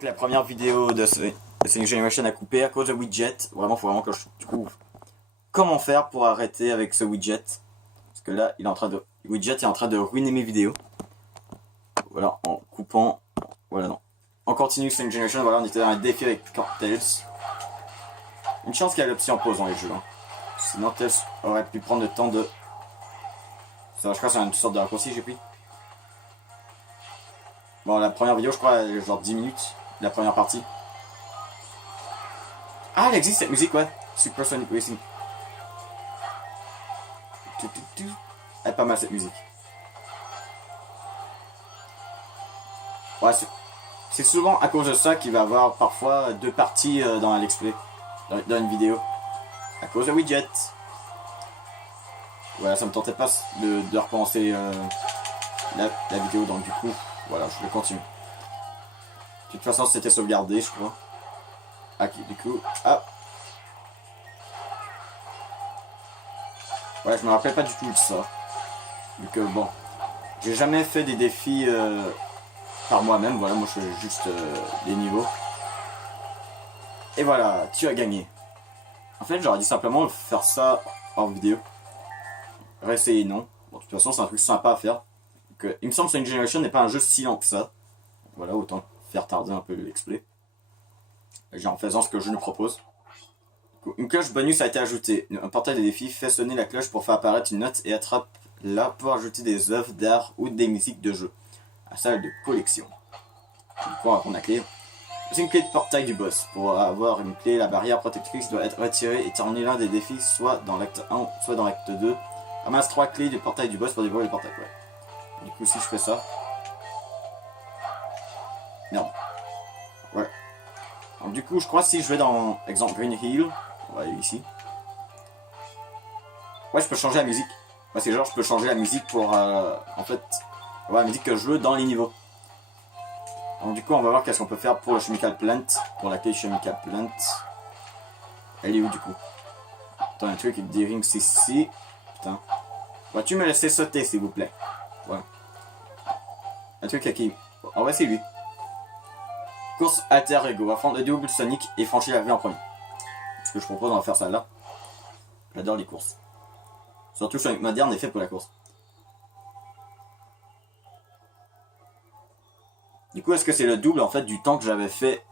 La première vidéo de Sonic Generation a coupé à cause de widget. Vraiment, faut vraiment que je trouve comment faire pour arrêter avec ce widget. Parce que là, il est en train de... widget est en train de ruiner mes vidéos. Voilà, en coupant... Voilà, non. On continue Sonic Generation, voilà, on était dans un défi avec Tails. Une chance qu'il y a l'option pause dans les jeux. Hein. Sinon, Tails aurait pu prendre le temps de... Ça, je crois que c'est une sorte de raccourci, j'ai pris. Bon, la première vidéo, je crois, genre 10 minutes. La première partie. Ah, elle existe cette musique, ouais. Super Sonic Racing. Elle est pas mal cette musique. Ouais, c'est souvent à cause de ça qu'il va y avoir parfois deux parties dans un let's play, dans une vidéo. À cause de widget. Voilà, ça me tentait pas de recommencer la vidéo, donc du coup, voilà, je vais continuer. De toute façon, c'était sauvegardé, je crois. Ok, du coup, hop. Ouais, je me rappelle pas du tout de ça. Vu que, bon, j'ai jamais fait des défis par moi-même. Voilà, moi je fais juste des niveaux. Et voilà, tu as gagné. En fait, j'aurais dit simplement faire ça en vidéo. Réessayer, non. Bon, de toute façon, c'est un truc sympa à faire. Donc, il me semble que Sonic Generation n'est pas un jeu si lent que ça. Voilà, autant faire tarder un peu le let's play. En faisant ce que je nous propose. Une cloche bonus a été ajoutée. Un portail de défi fait sonner la cloche pour faire apparaître une note et attrape-la pour ajouter des œuvres d'art ou des musiques de jeu. À salle de collection. Du coup, on va prendre la clé. C'est une clé de portail du boss. Pour avoir une clé, la barrière protectrice doit être retirée et terminer l'un des défis, soit dans l'acte 1, soit dans l'acte 2. Ramasse 3 clés du portail du boss pour dévoiler le portail. Ouais. Du coup, si je fais ça... Merde. Ouais. Donc, du coup, je crois que si je vais dans, exemple, Green Hill, on va aller ici. Ouais, je peux changer la musique. Ouais, c'est genre, je peux changer la musique pour, en fait, la musique que je veux dans les niveaux. Donc, du coup, on va voir qu'est-ce qu'on peut faire pour le Chemical Plant, pour la clé Chemical Plant. Elle est où, du coup? Attends, un truc qui me dit Rings ici. Putain. Vas-tu me laisser sauter, s'il vous plaît? Ouais. Un truc à qui? En vrai, c'est lui. Course Alter Ego. Affronte le double Sonic et franchir la vie en premier. Ce que je propose, on va faire ça là. J'adore les courses. Surtout Sonic moderne est fait pour la course. Du coup, est-ce que c'est le double en fait du temps que j'avais fait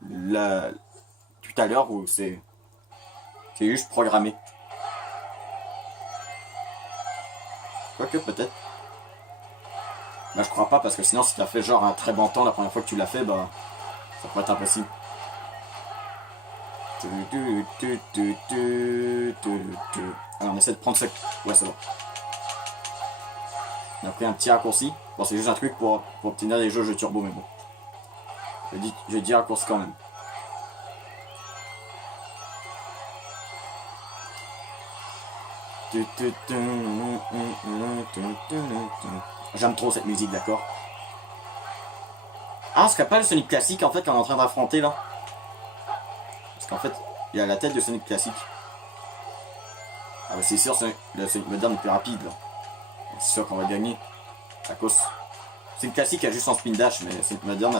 tout à l'heure ou c'est juste programmé? Quoique peut-être. Bah je crois pas parce que sinon si t'as fait genre un très bon temps la première fois que tu l'as fait, bah ça pourrait être impossible. Alors on essaie de prendre ce... Ouais c'est bon. On a pris un petit raccourci. Bon c'est juste un truc pour obtenir des jeux turbo mais bon. Je dis raccourci quand même. J'aime trop cette musique, d'accord. Ah, ce serait pas le Sonic classique en fait qu'on est en train d'affronter là. Parce qu'en fait, il y a la tête de Sonic classique. Ah bah c'est sûr, le Sonic moderne est plus rapide là. C'est sûr qu'on va gagner. À cause... Sonic classique a juste son spin dash, mais Sonic moderne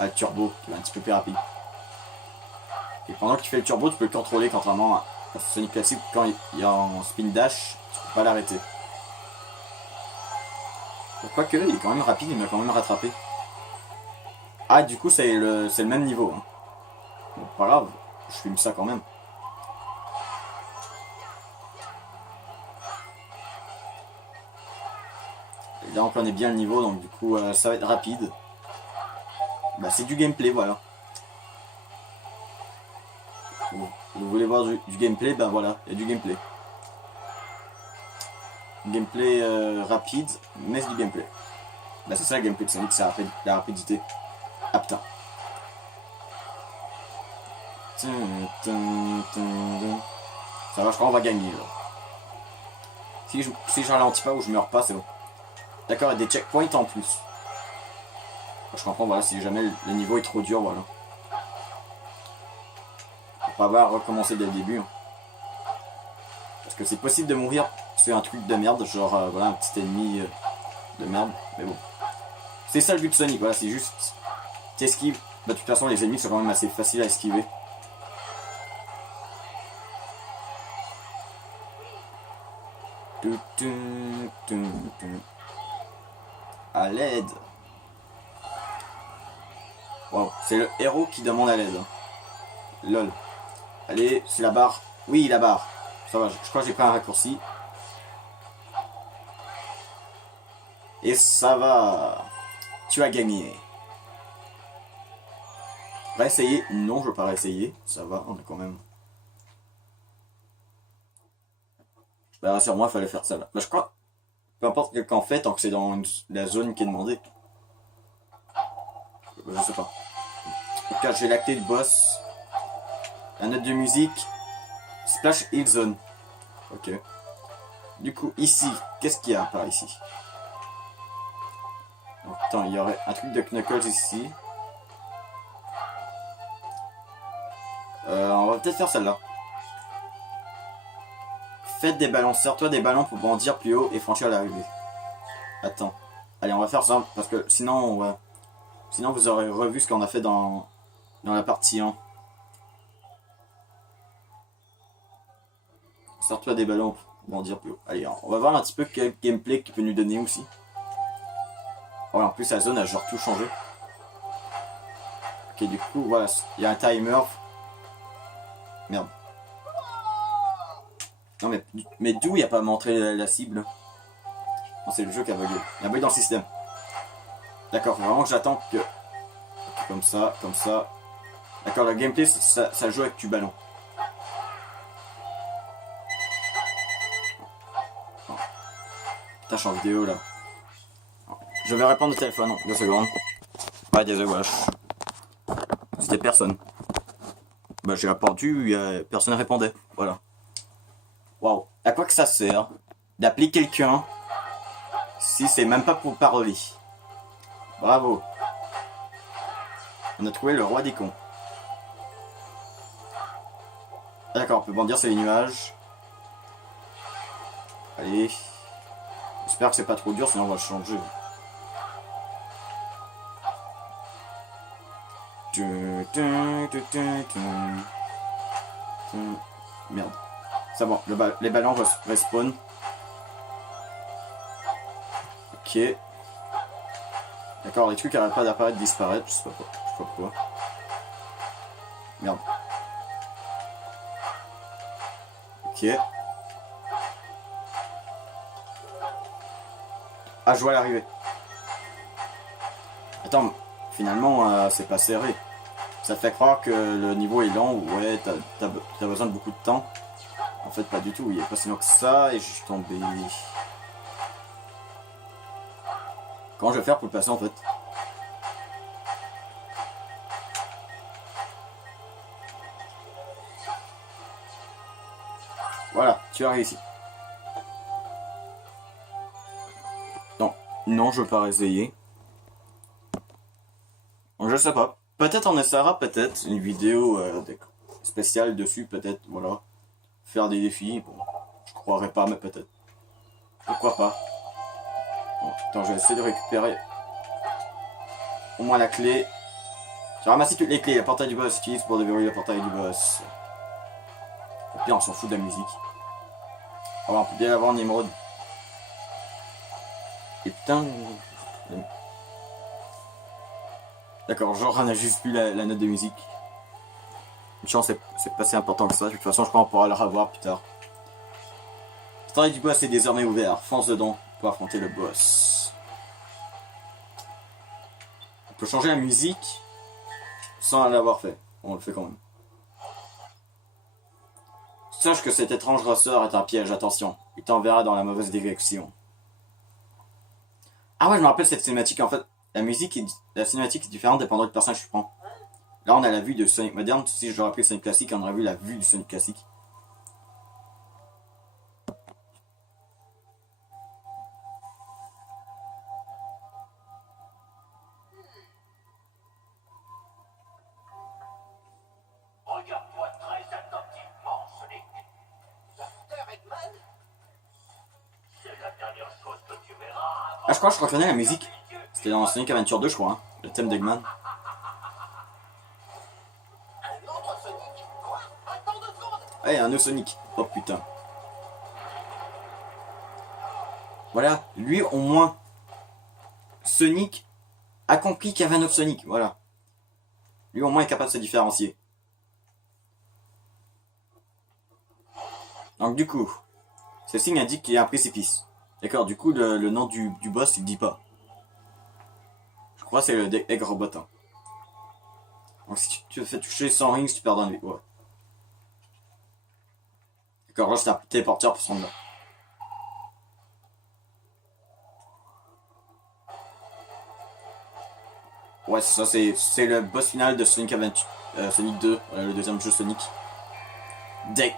a le turbo qui va un petit peu plus rapide. Et pendant que tu fais le turbo, tu peux le contrôler contrairement à Sonic classique quand il est en spin dash, tu peux pas l'arrêter. Quoique, il est quand même rapide, il m'a quand même rattrapé. Ah, du coup, c'est le même niveau. Hein. Bon, pas grave, je filme ça quand même. Et là, on connaît bien le niveau, donc du coup, ça va être rapide. Bah, c'est du gameplay, voilà. Vous voulez voir du gameplay, ben voilà, il y a du gameplay. Gameplay rapide, mais c'est du gameplay. Bah c'est ça le gameplay de Sonic, c'est la rapidité. Ah putain. Ça va, je crois qu'on va gagner là. Si je ralentis pas ou je meurs pas, c'est bon. D'accord, il y a des checkpoints en plus. Je comprends, voilà, si jamais le niveau est trop dur, voilà. Pas avoir recommencer dès le début. Hein. Parce que c'est possible de mourir sur un truc de merde, genre voilà un petit ennemi de merde, mais bon. C'est ça le but de Sonic, voilà, c'est juste t'esquives Bah, de toute façon, les ennemis sont quand même assez faciles à esquiver. À l'aide. Wow, c'est le héros qui demande à l'aide. Lol. Allez, c'est la barre. Oui, la barre. Ça va, je crois que j'ai pris un raccourci. Et ça va. Tu as gagné. Réessayer. Non, je veux pas réessayer. Ça va, on est quand même. Bah, rassure-moi, il fallait faire ça là. Bah, je crois. Peu importe quel camp fait, tant que c'est dans la zone qui est demandée. Je sais pas. En tout cas, j'ai la clé de boss. La note de musique. Splash Hill Zone. Ok. Du coup, ici, qu'est-ce qu'il y a par ici? Attends, il y aurait un truc de Knuckles ici. On va peut-être faire celle-là. Faites des ballons. Sers-toi des ballons pour bondir plus haut et franchir l'arrivée. Attends. Allez, on va faire ça parce que sinon, sinon vous aurez revu ce qu'on a fait dans la partie 1. Sors-toi des ballons pour bondir plus haut. Allez, on va voir un petit peu quel gameplay qu'il peut nous donner aussi. Ouais, en plus la zone a genre tout changé. Ok, du coup, voilà, il y a un timer. Merde. Non mais d'où il n'y a pas montré la cible? Non, c'est le jeu qui a bugué. Il y a un bug dans le système. D'accord, faut vraiment que j'attends que... Comme ça, comme ça. D'accord, le gameplay, ça joue avec du ballon. Putain, je suis en vidéo là. Je vais répondre au téléphone, 2 secondes. Ouais, désolé, voilà. C'était personne. Bah, j'ai répondu, personne ne répondait. Voilà. Waouh. À quoi que ça sert d'appeler quelqu'un si c'est même pas pour parler? Bravo. On a trouvé le roi des cons. D'accord, on peut bondir sur les nuages. Allez. J'espère que c'est pas trop dur, sinon on va le changer. Merde. C'est bon, les ballons respawn. Ok. D'accord, les trucs arrêtent pas d'apparaître, disparaître, je sais pas pourquoi. Merde. Ok. Ah, je vois l'arrivée. Attends, finalement, c'est pas serré. Ça fait croire que le niveau est long, ouais, t'as besoin de beaucoup de temps. En fait, pas du tout, il est pas si long que ça, et je suis tombé. Comment je vais faire pour le passer en fait? Voilà, tu as réussi. Non, non, je veux pas essayer. Je sais pas. Peut-être on essaiera peut-être une vidéo spéciale dessus, peut-être, voilà. Faire des défis, bon, je croirais pas, mais peut-être. Pourquoi pas. Bon, attends, je vais essayer de récupérer au moins la clé. J'ai ramassé toutes les clés, la portail du boss, utilise pour déverrouiller le portail du boss. Au pire, on s'en fout de la musique. Alors, on peut bien avoir en émeraude. Et putain... D'accord, genre on a juste vu la note de musique. Une chance, c'est pas si important que ça. De toute façon, je crois qu'on pourra le revoir plus tard. Le portail du boss est désormais ouvert. Fonce dedans pour affronter le boss. On peut changer la musique sans l'avoir fait. On le fait quand même. Sache que cet étrange ressort est un piège, attention. Il t'enverra dans la mauvaise direction. Ah ouais, je me rappelle cette cinématique en fait. La cinématique est différente dépendant du personnage que tu prends. Là, on a la vue de Sonic moderne. Si j'aurais pris Sonic classique, on aurait vu la vue du Sonic classique. Regarde-toi très attentivement, Sonic. Dr. Eggman? C'est la dernière chose que tu verras. Ah, je crois que je reconnais la musique. C'était dans Sonic Adventure 2, je crois. Hein. Le thème d'Eggman. Ouais, un autre Sonic. Oh putain. Voilà, lui au moins, Sonic a compris qu'il y avait un autre Sonic, voilà. Lui au moins est capable de se différencier. Donc du coup, ce signe indique qu'il y a un précipice. D'accord, du coup le nom du boss il dit pas. Je crois que c'est le Egg Robot. Hein. Donc si tu te fais toucher sans rings, tu perds d'un vie. Ouais. D'accord, là c'est un téléporteur pour se rendre là. Ouais, c'est ça, c'est le boss final de Sonic Adventure. Sonic 2, le deuxième jeu Sonic.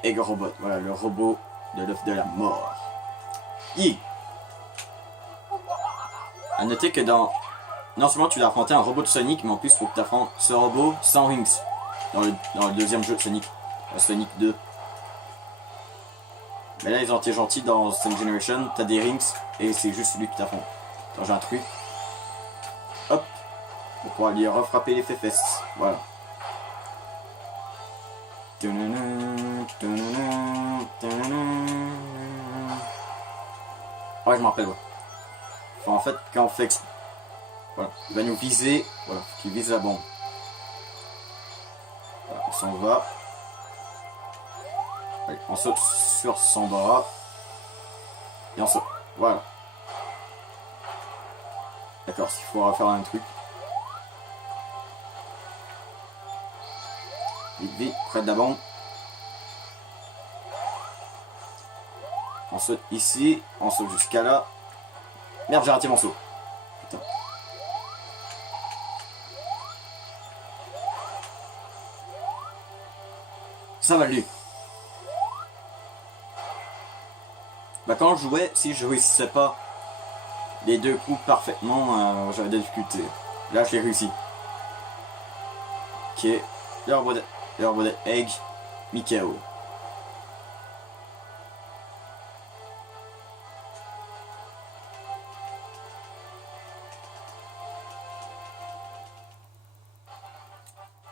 Egg Robot, voilà, le robot de l'œuf de la mort. A noter que non seulement tu dois affronter un robot de Sonic, mais en plus il faut que tu affrontes ce robot sans rings. Dans le deuxième jeu de Sonic. Sonic 2. Mais là ils ont été gentils dans Sonic Generation, t'as des rings et c'est juste celui qui t'affronte. Attends, j'ai un truc. Hop. Pour pouvoir lui refrapper les fesses. Voilà. Ouais, je m'en rappelle, ouais. Enfin, en fait, quand on fait... Voilà, il va nous viser, voilà, qu'il vise la bombe. Voilà, on s'en va. Allez, on saute sur son bras. Et on saute. Voilà. D'accord, il faut refaire un truc. Vite, vite, près de la bombe. On saute ici, on saute jusqu'à là. Merde, j'ai raté mon saut. Putain. Ça va lui. Bah quand je jouais, si je réussissais pas les deux coups parfaitement, j'avais des difficultés. Là je l'ai réussi. Ok. Le robot de Egg, Mikao.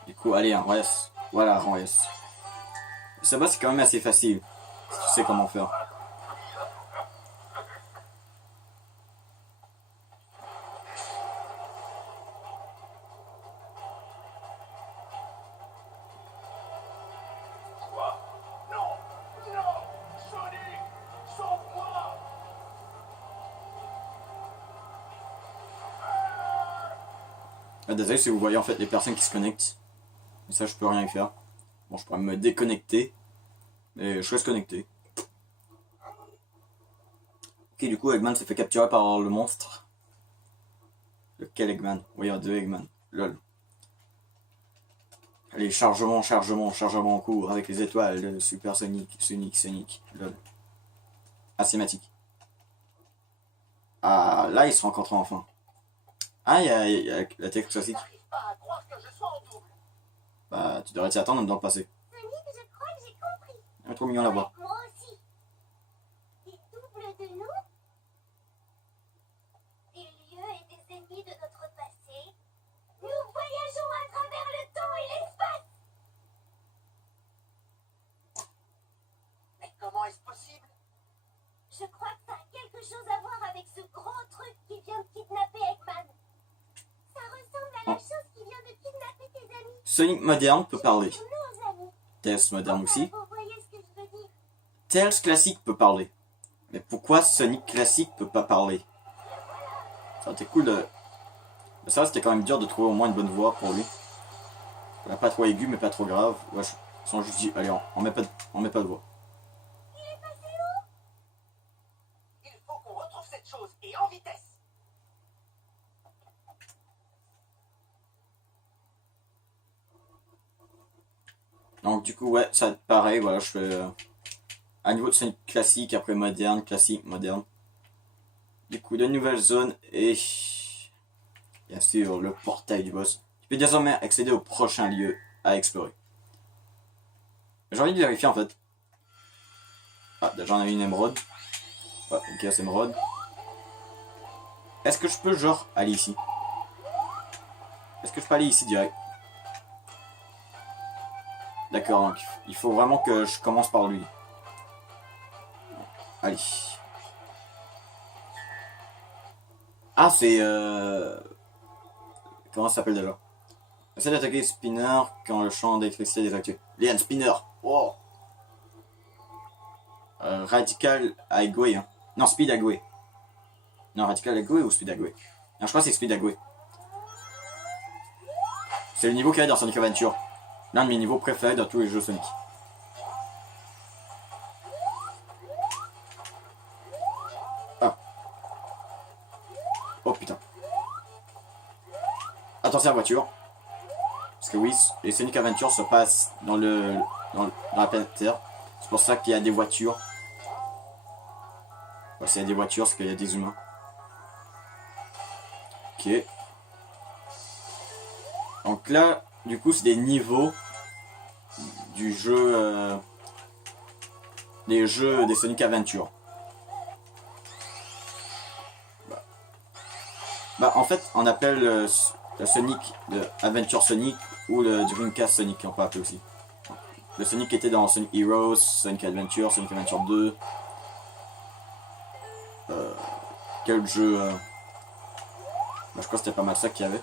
Du coup, allez, un S. Voilà, rang S. Ce boss c'est quand même assez facile. Si tu sais comment faire. Ah, désolé si vous voyez en fait les personnes qui se connectent. Mais ça je peux rien y faire. Bon, je pourrais me déconnecter. Et je reste connecté. Ok, du coup Eggman s'est fait capturer par le monstre. Lequel Eggman? Oui, il y a deux Eggman. Lol. Allez, chargement en cours avec les étoiles de Super Sonic. Lol. Cinématique. Ah, là ils se rencontrent enfin. Ah, il y a la texte classique. Bah, tu devrais t'y attendre dans le passé. Sonic, je crois que j'ai compris. Il est trop mignon là-bas. Moi aussi. Des doubles de nous? Des lieux et des ennemis de notre passé. Nous voyageons à travers le temps et l'espace. Mais comment est-ce possible? Je crois que ça a quelque chose à voir avec ce gros truc qui vient de kidnapper Eggman. Ça ressemble à la chose qui vient de kidnapper tes amis. Sonic moderne peut parler. Sur nos amis. Tails moderne aussi. Vous voyez ce que je veux dire? Tails classique peut parler. Mais pourquoi Sonic classique peut pas parler? Ça aurait été cool de... Mais ça c'était quand même dur de trouver au moins une bonne voix pour lui. Pas trop aigu mais pas trop grave. Ouais, sans juste dire, allez, on met pas de voix. Il est passé où? Il faut qu'on retrouve cette chose, et en vitesse. Donc du coup ouais, ça pareil, voilà, je fais à niveau de Sonic classique, après moderne, classique, moderne. Du coup de nouvelles zones et bien sûr le portail du boss. Tu peux désormais accéder au prochain lieu à explorer. J'ai envie de vérifier en fait. Ah, déjà on a une émeraude. Ouais, ok, c'est émeraude. Est-ce que je peux genre aller ici? Est-ce que je peux aller ici direct? D'accord, donc il faut vraiment que je commence par lui. Allez. Ah, c'est... Comment ça s'appelle déjà? Essaie d'attaquer Spinner quand le champ d'électricité est désactivé. Lian Spinner. Wow. Radical Agwe. Hein. Non, Speed Agwe. Non, Radical Agwe ou Speed Agwe? Non, je crois que c'est Speed Agwe. C'est le niveau qu'il y a dans Sonic Adventure. L'un de mes niveaux préférés dans tous les jeux Sonic. Ah. Oh putain. Attention à la voiture. Parce que oui, les Sonic Adventure se passent dans la planète Terre. C'est pour ça qu'il y a des voitures. Ouais, s'il y a des voitures, c'est qu'il y a des humains. Ok. Donc là, du coup, c'est des niveaux du jeu... des jeux des Sonic Adventure. Bah, en fait, on appelle le Sonic le Adventure Sonic ou le Dreamcast Sonic, on peut appeler aussi. Le Sonic était dans Sonic Heroes, Sonic Adventure 2. Quel jeu bah, je crois que c'était pas mal ça qu'il y avait.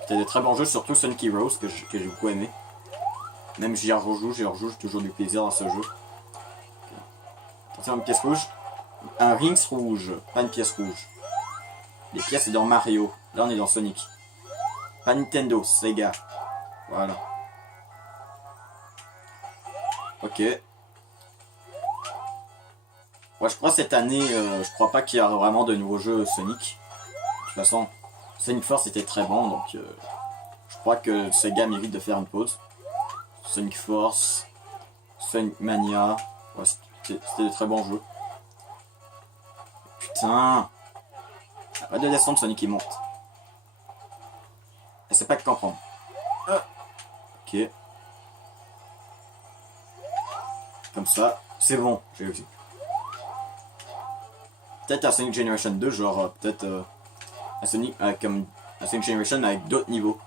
C'était des très bons jeux, surtout Sonic Heroes que j'ai beaucoup aimé. Même j'y rejoue, j'ai toujours du plaisir dans ce jeu. Okay. Attention, une pièce rouge. Un rings rouge, pas une pièce rouge. Les pièces c'est dans Mario. Là on est dans Sonic. Pas Nintendo, Sega. Voilà. Ok. Ouais, je crois cette année, je crois pas qu'il y a vraiment de nouveaux jeux Sonic. De toute façon, Sonic Force était très bon, donc je crois que Sega mérite de faire une pause. Sonic Force, Sonic Mania, ouais, c'était de très bons jeux. Putain. Arrête de descendre, Sonic il monte. Et c'est pas que comprendre. Ok. Comme ça, c'est bon, j'ai réussi. Peut-être à Sonic Generation 2, genre peut-être à Sonic comme à Sonic Generation mais avec d'autres niveaux.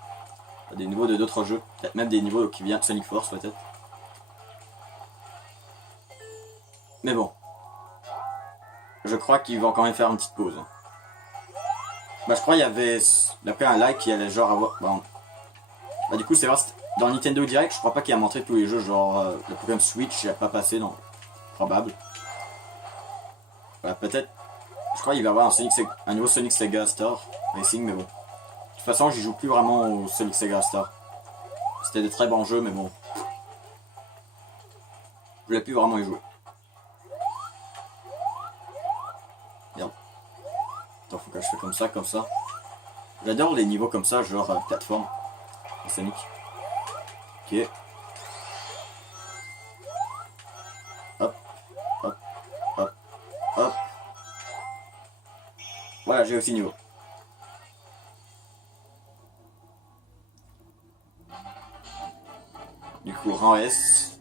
Des niveaux de d'autres jeux. Peut-être même des niveaux qui viennent de Sonic Force peut-être. Mais bon. Je crois qu'ils vont quand même faire une petite pause. Bah je crois qu'il y avait d'après un like qui allait genre avoir. Bon. Bah du coup c'est vrai dans Nintendo Direct je crois pas qu'il a montré tous les jeux genre le Pokémon Switch il a pas passé non. Probable. Voilà peut-être. Je crois qu'il va y avoir un nouveau Sonic Sega Star Racing mais bon. De toute façon j'y joue plus vraiment au Sonic Sega Star. C'était des très bons jeux mais bon. Je voulais plus vraiment y jouer. Merde. Attends, faut que je fasse comme ça. J'adore les niveaux comme ça, genre plateforme. Sonic. Ok. Hop, hop, hop, hop. Voilà, j'ai aussi niveau. Du coup, rang S.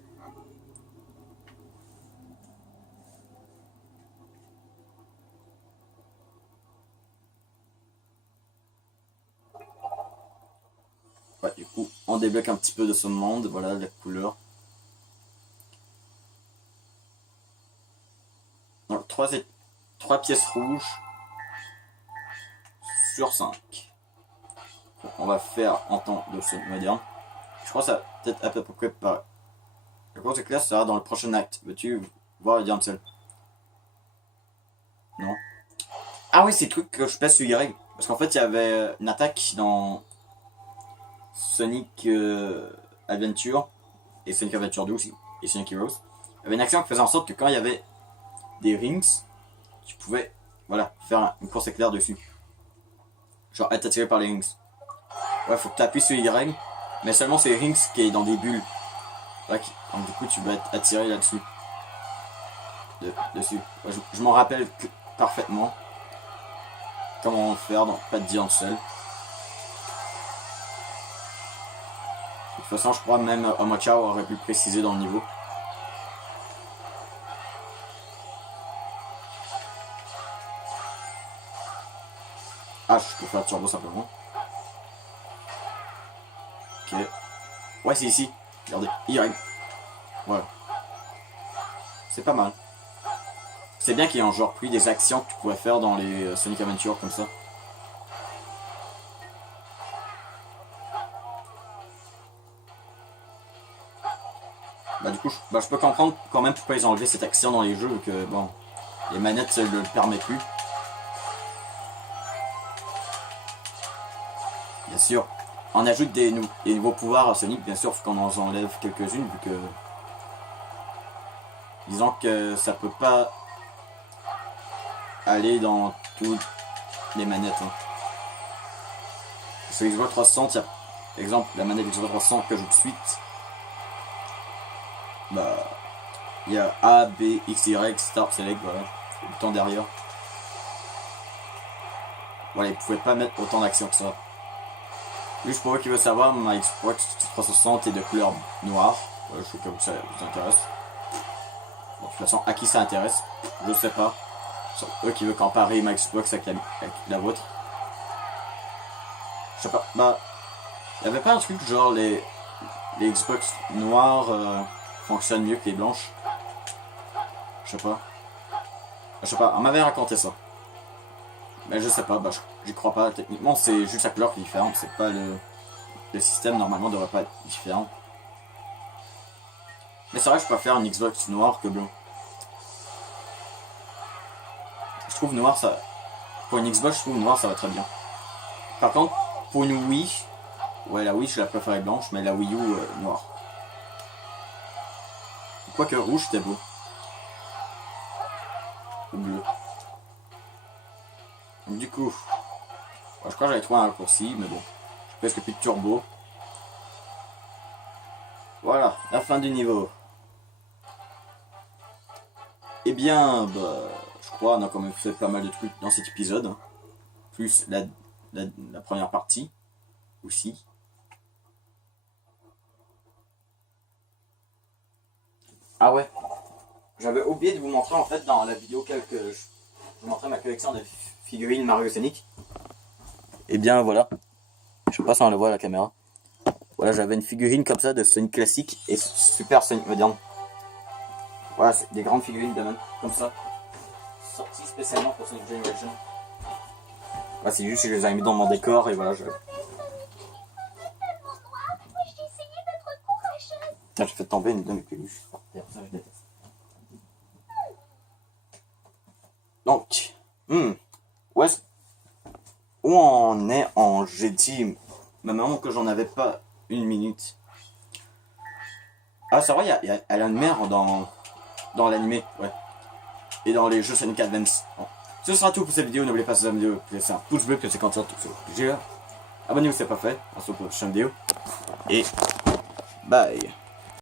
Ouais, du coup, on débloque un petit peu de ce monde. Voilà la couleur. Donc, 3 pièces rouges sur 5. On va faire en temps de Sonic moderne. Je crois que ça peut-être à peu près pareil. Je crois que c'est ça dans le prochain acte. Veux-tu voir le Diancel? Non. Ah oui, c'est le truc que je pèse sur Y. Parce qu'en fait, il y avait une attaque dans Sonic Adventure et Sonic Adventure 2 aussi, et Sonic Heroes. Il y avait une action qui faisait en sorte que quand il y avait des rings, tu pouvais voilà, faire une course éclair dessus. Genre être attiré par les rings. Ouais, faut que tu appuies sur Y, mais seulement c'est les rings qui est dans des bulles. Ouais, donc du coup, tu vas être attiré là-dessus. Dessus. Ouais, je m'en rappelle parfaitement comment faire, donc pas de Diancel. De toute façon, je crois même Omocha aurait pu le préciser dans le niveau. Ah, je peux faire turbo simplement. Ok. Ouais, c'est ici. Regardez, Y. Voilà. C'est pas mal. C'est bien qu'il y ait un genre plus des actions que tu pourrais faire dans les Sonic Adventure comme ça. Bah du coup, je peux comprendre quand même pourquoi ils ont enlevé cette action dans les jeux, vu que bon, les manettes ne le permettent plus. Bien sûr, on ajoute des nouveaux pouvoirs à Sonic, bien sûr, faut qu'on en enlève quelques-unes, vu que... Disons que ça peut pas aller dans toutes les manettes. Hein. Sur Xbox 360, il y a, par exemple, la manette Xbox 360 que je joue de suite. Bah, il y a A, B, X, Y, Start, Select, voilà, le bouton derrière. Voilà, ils pouvaient pas mettre autant d'action que ça. Juste pour eux qui veulent savoir, ma Xbox 360 est de couleur noire. Voilà, je trouve que ça vous intéresse. Bon, de toute façon, à qui ça intéresse, je sais pas. Sur eux qui veulent comparer ma Xbox avec la vôtre. Je sais pas, bah, il y avait pas un truc genre les Xbox noires fonctionnent mieux que les blanches. Je sais pas. Je sais pas, on m'avait raconté ça. Mais je sais pas, bah j'y crois pas. Techniquement, c'est juste la couleur qui est différente. C'est pas le système normalement devrait pas être différent. Mais c'est vrai que je préfère une Xbox noire que blanc. Je trouve noir ça. Pour une Xbox, je trouve noir ça va très bien. Par contre, pour une Wii, ouais la Wii je la préférais blanche, mais la Wii U noire. Quoique rouge c'était beau. Ou bleu. Donc, du coup, ouais, je crois que j'avais trouvé un raccourci, mais bon, j'ai presque plus de turbo. Voilà, la fin du niveau. Eh bien, bah, je crois qu'on a quand même fait pas mal de trucs dans cet épisode. Hein. Plus la première partie aussi. Ah ouais, j'avais oublié de vous montrer en fait dans la vidéo je vous montrais ma collection de figurines Mario Sonic. Et bien voilà, je sais pas si on le voit à la caméra. Voilà, j'avais une figurine comme ça de Sonic classique et Super Sonic moderne. Voilà, c'est des grandes figurines de même, comme ça. Sorties spécialement pour Sonic Generation. Voilà, c'est juste que je les ai mis dans mon décor et voilà, je... J'ai fait tomber une de mes peluches. Ça, je déteste. Donc, où on est en j'ai dit, maintenant que j'en avais pas une minute. Ah, c'est vrai, elle a une mère dans l'animé, ouais. Et dans les jeux Sonic Advance. Bon. Ce sera tout pour cette vidéo, n'oubliez pas cette vidéo, laissez un pouce bleu, que c'est quand ça, tout ça. Abonnez-vous si c'est pas fait, on se retrouve pour la prochaine vidéo. Et bye.